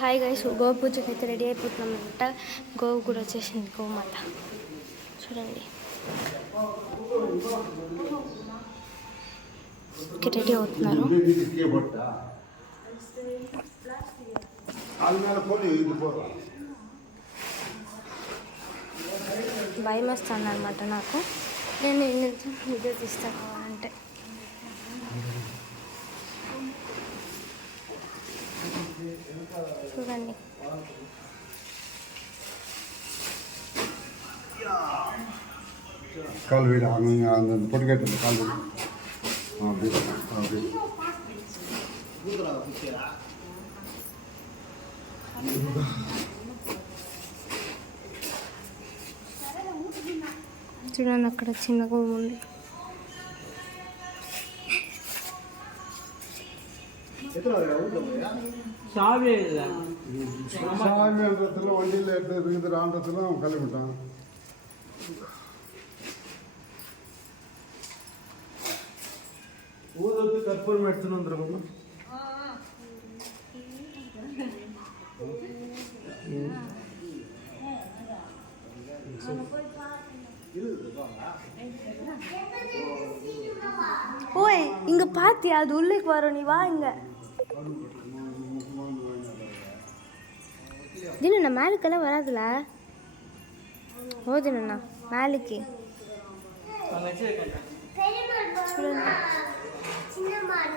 Hi guys, గోవు పూజకి అయితే రెడీ అయిపోతున్నామన్నమాట. గోవు కూడా వచ్చేసింది, గోమాత చూడండి. రెడీ అవుతున్నారు. భయం వస్తుంది అనమాట నాకు. నేను వీడియో తీస్తాను అంటే చూడండి. కాలు వేడి పొట్టుకెట్టండి కాలు చూడండి, అక్కడ చిన్న గోవు ఉంది. ಸಾಮ್ಯದಲ್ಲಿ ಒಂದಿಲ್ಲ ಇದು ರಾಮರಥನ ಕಲಿಬಿಟ್ಟ ಊರೊತ್ತು ಕರ್ಪೂರ ಮಾಡ್ತಾನಂದ್ರ ஓய், இங்க பாத்தியா? அது உள்ளுக்கு வரும், நீ வா இங்க. தினா மேலுக்கெல்லாம் வராதுல. ஓதுனா மேலுக்கு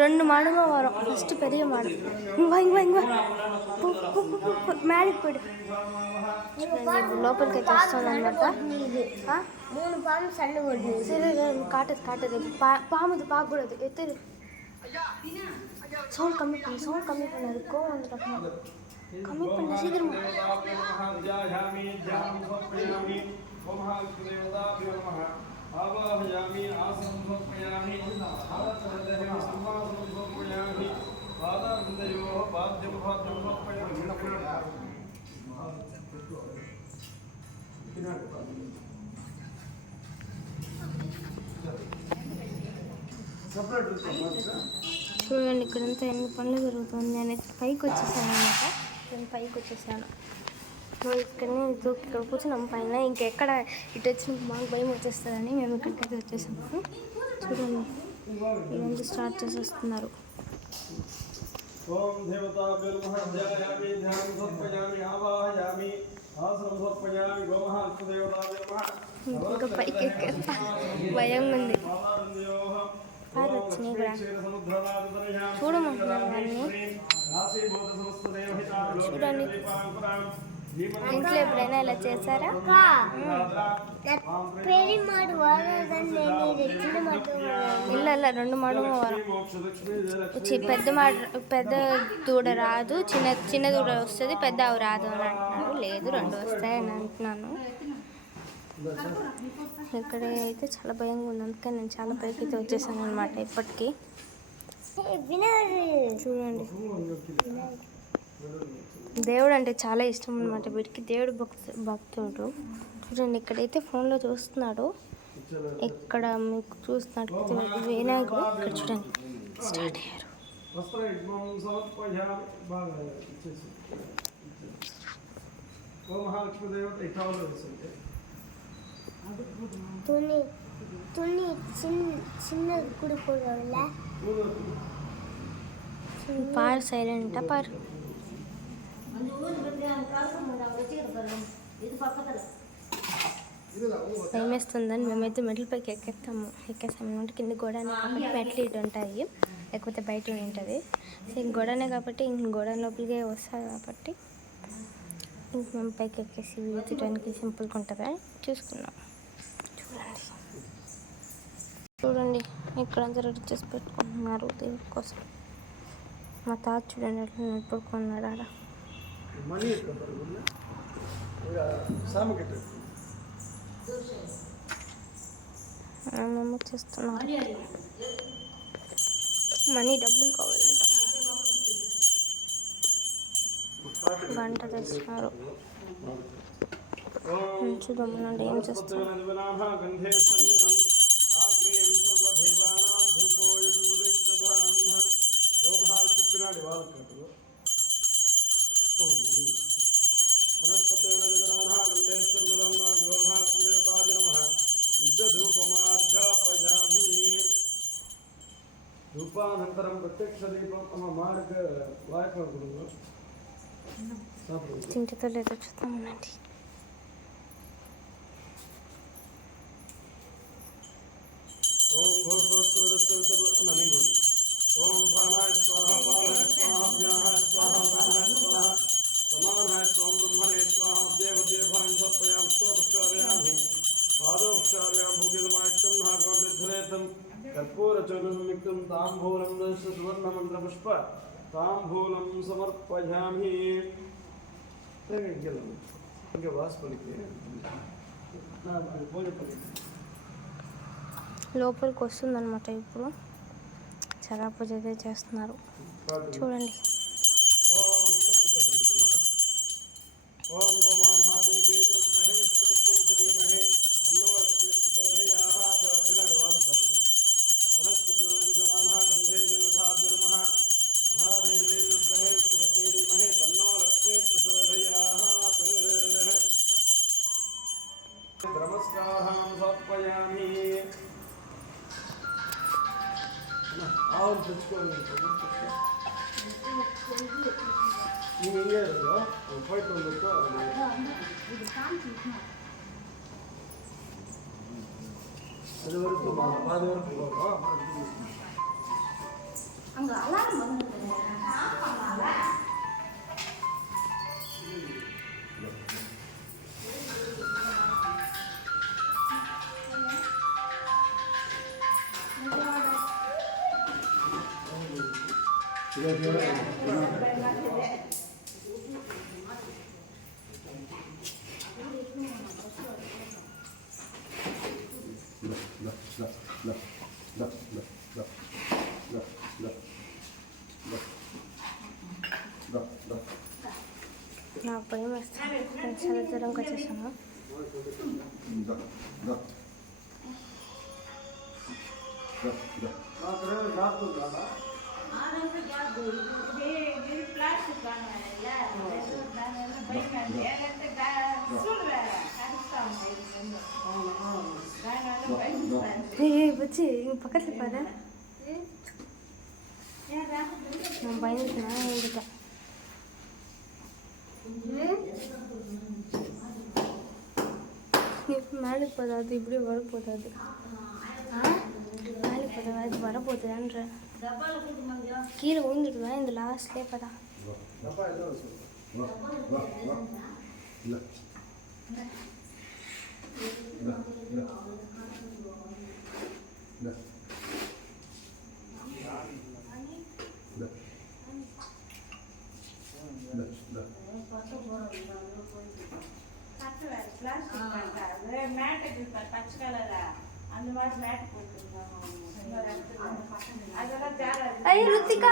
ரெண்டு மாடுங்க வரும். ஃபஸ்ட்டு பெரிய மாடு. இங்க வா மேலுக்கு போயிடு. లోపలికి అయితే వస్తుంది అనమాట. 3 పాము సల్లు కొట్టింది. సరే కాటది పాముది పాకూడదు. ఎత్తు సౌండ్ కம்மி பண்ணது. கோவம் வந்துட்டோம். கம்மி பண்ண சீக்கிரமா. చూడండి, ఇక్కడంతా ఎన్ని పనులు జరుగుతుంది. నేనైతే పైకి వచ్చేసాను అనమాట. నేను పైకి వచ్చేసాను. ఇక్కడనే ఇక్కడ కూర్చున్నాం పైన. ఇంకెక్కడ ఇటు వచ్చిన మాకు భయం వచ్చేస్తుందని మేము ఇక్కడికైతే వచ్చేసాము. చూడండి, ఇదంతా స్టార్ట్ చేసేస్తున్నారు. ఇంకా పైకి ఎక్కేస్తా, భయంగా ఉంది. పాలు వచ్చినాయి కూడా చూడమంటున్నాను అన్నీ. చూడండి, ఇంట్లో ఎప్పుడైనా ఇలా చేశారా? ಇಲ್ಲ 2 మాడు పెద్ద దూడ రాదు, చిన్న దూడ వస్తుంది, పెద్ద అవి రాదు అని అంటున్నారు. లేదు, 2 వస్తాయని అంటున్నాను. ఇక్కడ అయితే చాలా భయంగా ఉంది, అందుకే నేను చాలా పైకి అయితే వచ్చేసాను అనమాట. ఇప్పటికీ చూడండి, దేవుడు అంటే చాలా ఇష్టం అనమాట వీడికి. దేవుడు భక్తుడు. చూడండి, ఇక్కడైతే ఫోన్లో చూస్తున్నాడు. ఇక్కడ మీకు చూస్తున్నట్టు వినాయకుడు. ఇక్కడ చూడండి, స్టార్ట్ అయ్యారు. పారు సైలెంట్ పారు. భయమేస్తుందని మేమైతే మెట్ల పైకి ఎక్కేసాము. కింద గోడనే కాబట్టి మెట్లు ఇటు ఉంటాయి, లేకపోతే బయట ఉంటుంది. సో ఇంక గోడనే కాబట్టి ఇంక గోడ లోపలికే వస్తుంది కాబట్టి ఇంక మేము పైకి ఎక్కేసి తీయడానికి సింపుల్గా ఉంటుంది చూసుకున్నాం. చూడండి, ఇక్కడంతా రెడీ చేసి పెట్టుకుంటున్నారు దేవుడి కోసం. మా తాత చూడండి ఎట్లా నిలబడుకున్నాడు ఆడ. మేము చేస్తున్నారు. మనీ డబ్బులు కావాలంట. గంట తెస్తున్నారు. చూద్దామనండి ఏం చేస్తారు. దేవతాయ నమః ధూపమార్ఘాపయామి ధూపానంతరం ప్రత్యక్ష దీపం అమ్మ మార్గ వాయిపడుతుంది తింటుందో లేదో చూద్దామనండి. ఓం భూర్భువస్సువదస్సువితుర్వన్ననింగు ఓం ప్రాణాయ స్వాహా పానాయ స్వాహా వ్యాహాయ స్వాహా ప్రాణాయ స్వాహా సమానాయ స్వాహం బ్రహ్మణే స్వాహా దేవదేవాన్ సమర్పయామి స్వపుష్పార్యామి పాదోక్షార్యాం భూగిదమాయుక్తం నాగవిధ్రేతం కర్పూరచూర్ణమిక్తం తాంబూలం సువర్ణమంత్రపుష్ప తాంబూలం సమర్పయామి. ఇంకా వాస్పలికి పూజపల్లి లోపలికి వస్తుందన్నమాట. ఇప్పుడు చాలా పూజ అయితే చేస్తున్నారు చూడండి. ఓం గోమాదేవి మహే శ్రీమహే అన్నో లక్ష్మీ ప్రచోదయాత్ పినాడు వాళ్ళు వనస్పతి వనరుగణాః గంధే దేవతాభ్యో నమః మహాదేవి మహే శ్రీమహే అన్నో లక్ష్మీ ప్రచోదయాత్ నమస్కారం సమర్పయామి. ఆవులు తెచ్చుకోవాలి ನೀವು ಹಿಂಗೆ ಇರೋದು ಫೈಟ್ ಬಂದ್ಬಿಟ್ಟು அதுவரைக்கும் பாதி வரைக்கும் போகிறோம். அங்கே அலாரம் வந்து నాకు భయం వేస్తుంది. చాలా దూరంకి వచ్చేసాము. వచ్చి పక్కన పదా நான் பயந்துட்டேன் எழுதிட்டேன். மேலுக்கு போதாது, இப்படி வரப்போதாது, மேலுக்கு போதாது, அது வரப்போகுதுன்ற கீழே விழுந்துடுவேன் இந்த லாஸ்ட்லேயே பதா. అయ్యి రుతిక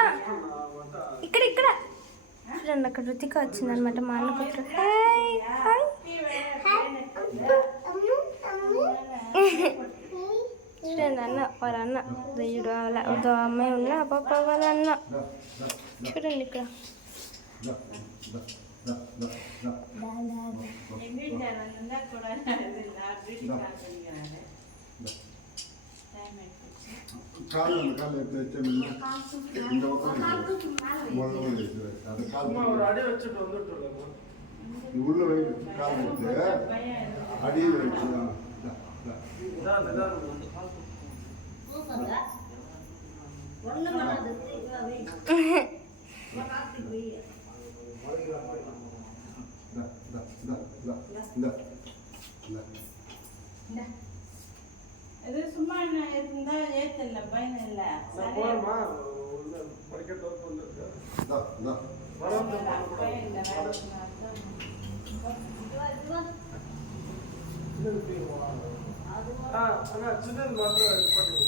ఇక్కడ ఇక్కడ చూడండి, అక్కడ రుతిక వచ్చిందనమాట. మా అన్న కూతురు. చూడండి అన్న, వాళ్ళ అన్న దేవుడు, వాళ్ళ అమ్మాయి ఉన్న పాప వాళ్ళ అన్న. చూడండి ఇక్కడ அடி வச்சுட்டு வந்துட்டு உள்ள கால் வச்சு அடியில் வச்சு இது சும்மா இருந்தா ஏத்தல பயன் இல்ல போறமா படிக்கட்டு வரைக்கும் வந்துருக்கு அண்ணா சின்னது மாத்திரம் இது பண்ணி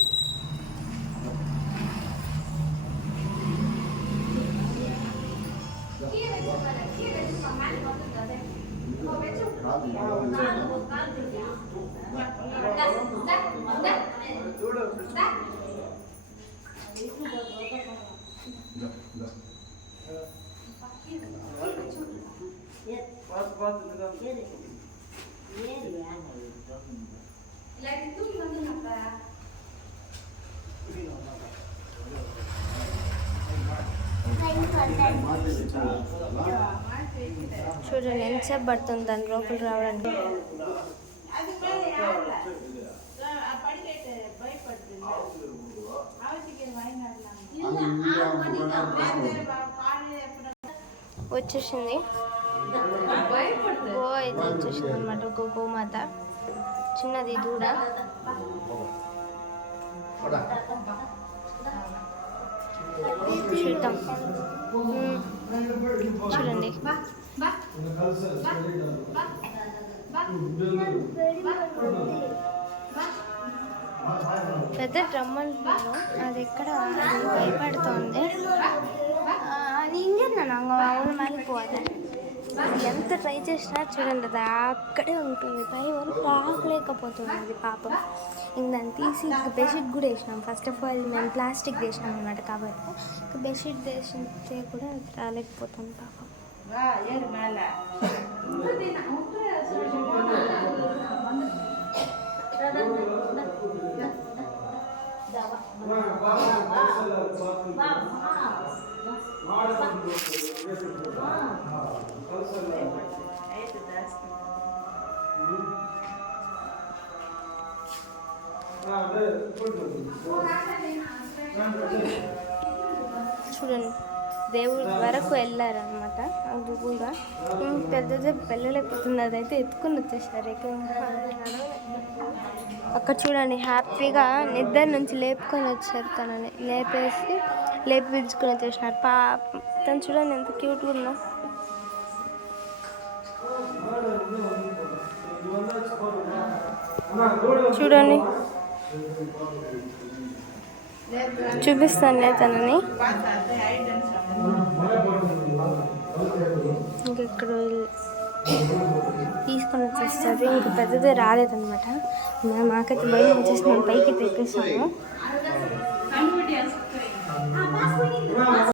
பார்த்து చూడండి ఎంతసేపు పడుతుంది దాని లోపల రావడానికి. అది మరి ఆడలా. ఆ పడికైతే భయపడుతుంది. అవతికి వైనాడులా. వచ్చేసింది ఓ అయితే వచ్చేసింది అనమాట ఒక గోమాత, చిన్నది దూడ. చూద్దాం. చూడండి పెద్ద డ్రమ్ అంటున్నాను, అది ఎక్కడ అది భయపడుతోంది. అది ఇంకేనా అవును మేலே పోవాలి. ఎంత ట్రై చేసినా చూడండి అది అక్కడే ఉంటుంది, పై వరకు రాలేకపోతుంది అది పాపం. ఇంక దాన్ని తీసి ఇంక బెడ్షీట్ కూడా వేసినాం. ఫస్ట్ ఆఫ్ ఆల్ మేము ప్లాస్టిక్ వేసినాం అనమాట, కాబట్టి ఇంక బెడ్షీట్ వేసితే కూడా అది రాలేకపోతుంది పాపం. ఏడు మేళ చూడండి దేవుడి వరకు వెళ్ళారనమాట. అది కూడా పెద్దదే వెళ్ళలేకపోతుంది, అదైతే ఎత్తుకుని వచ్చేసారు. అక్కడ చూడండి హ్యాపీగా నిద్ర నుంచి లేపుకొని వచ్చారు, తనని లేపేసి లేపి పిలుచుకొని వచ్చేసినారు. తను చూడండి ఎంత క్యూట్గా ఉన్నా. చూడండి చూపిస్తాను తనని. ఇంకెక్కడ తీసుకొని వచ్చేస్తుంది. ఇంక పెద్దదే రాలేదనమాట. మాకైతే భయం వచ్చేసి మేము పైకి తెప్పేసాము.